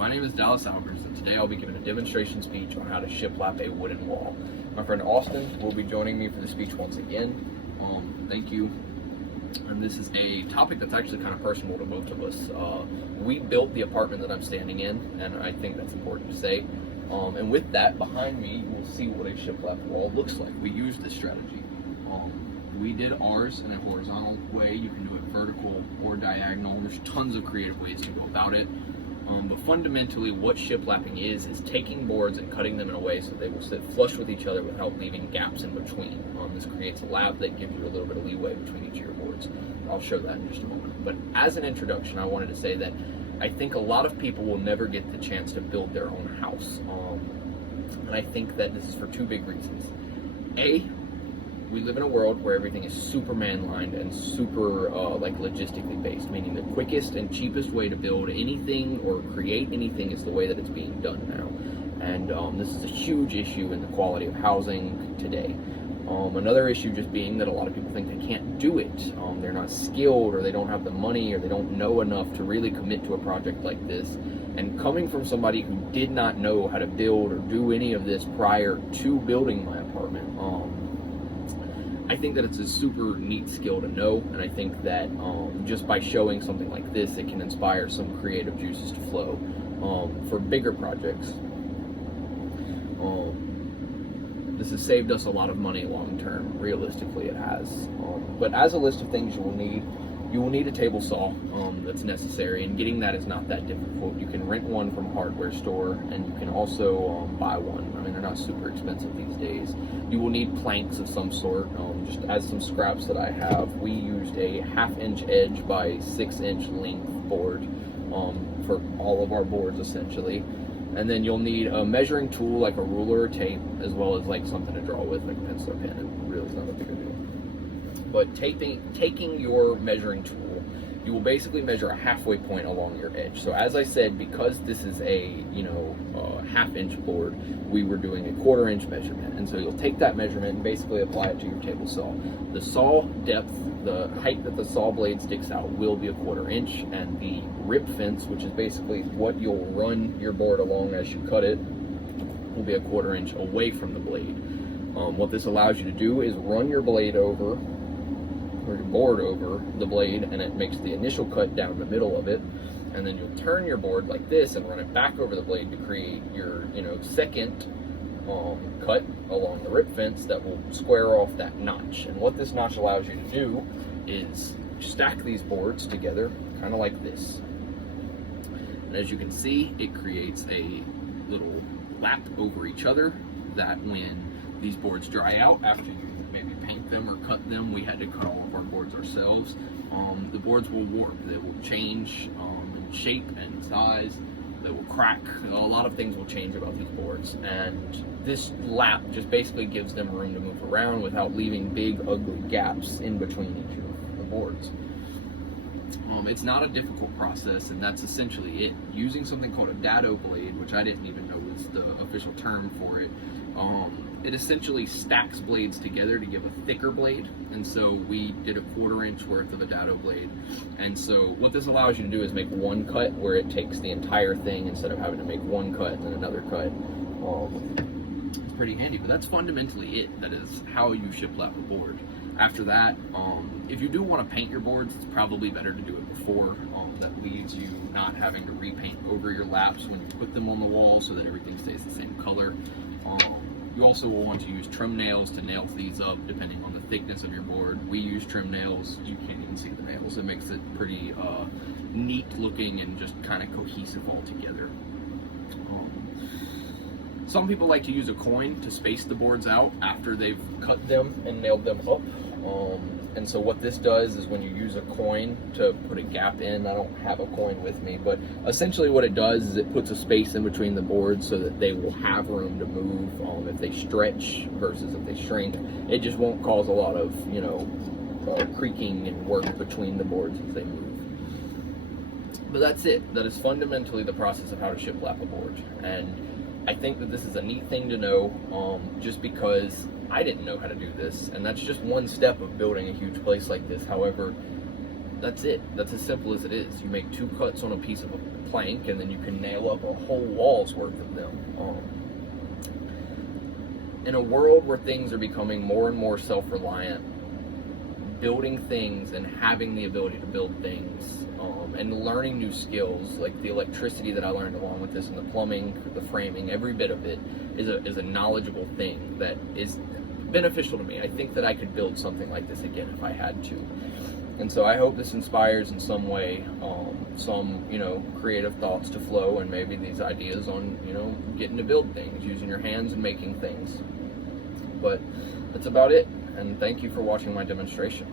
My name is Dallas Albers, and today I'll be giving a demonstration speech on how to shiplap a wooden wall. My friend Austin will be joining me for the speech once again. Thank you. And this is a topic that's actually kind of personal to both of us. We built the apartment that I'm standing in, and I think that's important to say. And with that, behind me, you will see what a shiplap wall looks like. We used this strategy. We did ours in a horizontal way. You can do it vertical or diagonal. There's tons of creative ways to go about it. But fundamentally, what shiplapping is taking boards and cutting them in a way so they will sit flush with each other without leaving gaps in between. This creates a lap that gives you a little bit of leeway between each of your boards. I'll show that in just a moment. But as an introduction, I wanted to say that I think a lot of people will never get the chance to build their own house. And I think that this is for two big reasons. A, we live in a world where everything is super man-lined and super logistically based, meaning the quickest and cheapest way to build anything or create anything is the way that it's being done now. And this is a huge issue in the quality of housing today. Another issue just being that a lot of people think they can't do it. They're not skilled, or they don't have the money, or they don't know enough to really commit to a project like this. And coming from somebody who did not know how to build or do any of this prior to building my apartment, I think that it's a super neat skill to know, and I think that just by showing something like this, it can inspire some creative juices to flow for bigger projects. This has saved us a lot of money long term. Realistically, it has. But as a list of things you will need a table saw that's necessary, and getting that is not that difficult. You can rent one from a hardware store, and you can also buy one. I mean, they're not super expensive these days. You will need planks of some sort. Just as some scraps that I have, we used a 1/2-inch edge by 6-inch length board for all of our boards essentially. And then you'll need a measuring tool like a ruler or tape, as well as like something to draw with, like a pencil or pen. It really is not a big deal. But taking your measuring tool, you will basically measure a halfway point along your edge. So as I said, because this is a 1/2-inch board, we were doing a 1/4-inch measurement. And so you'll take that measurement and basically apply it to your table saw. The saw depth, the height that the saw blade sticks out, will be a 1/4-inch, and the rip fence, which is basically what you'll run your board along as you cut it, will be a 1/4-inch away from the blade. What this allows you to do is run your blade over, or your board over the blade, and it makes the initial cut down the middle of it, and then you'll turn your board like this and run it back over the blade to create your second cut along the rip fence that will square off that notch. And what this notch allows you to do is stack these boards together kind of like this, and as you can see, it creates a little lap over each other that when these boards dry out after you maybe paint them or cut them, we had to cut all of our boards ourselves, the boards will warp. They will change in shape and size. They will crack. A lot of things will change about these boards, and this lap just basically gives them room to move around without leaving big ugly gaps in between each of the boards. It's not a difficult process, and that's essentially it. Using something called a dado blade, which I didn't even know was the official term for it, it essentially stacks blades together to give a thicker blade. And so we did a 1/4-inch worth of a dado blade. And so what this allows you to do is make one cut where it takes the entire thing instead of having to make one cut and then another cut. It's pretty handy, but that's fundamentally it. That is how you shiplap a board. After that, if you do want to paint your boards, it's probably better to do it before. That leaves you not having to repaint over your laps when you put them on the wall so that everything stays the same color. You also will want to use trim nails to nail these up depending on the thickness of your board. We use trim nails. You can't even see the nails. It makes it pretty neat looking and just kind of cohesive all together. Some people like to use a coin to space the boards out after they've cut them and nailed them up. And so what this does is when you use a coin to put a gap in, I don't have a coin with me, but essentially what it does is it puts a space in between the boards so that they will have room to move if they stretch versus if they shrink. It just won't cause a lot of, creaking and work between the boards as they move. But that's it. That is fundamentally the process of how to shiplap a board. And I think that this is a neat thing to know, just because I didn't know how to do this, and that's just one step of building a huge place like this. However, that's it. That's as simple as it is. You make 2 cuts on a piece of a plank, and then you can nail up a whole wall's worth of them. In a world where things are becoming more and more self-reliant, building things and having the ability to build things, and learning new skills, like the electricity that I learned along with this, and the plumbing, the framing, every bit of it is a knowledgeable thing that is beneficial to me. I think that I could build something like this again if I had to. And so I hope this inspires in some way some, creative thoughts to flow, and maybe these ideas on, getting to build things, using your hands and making things. But that's about it, and thank you for watching my demonstration.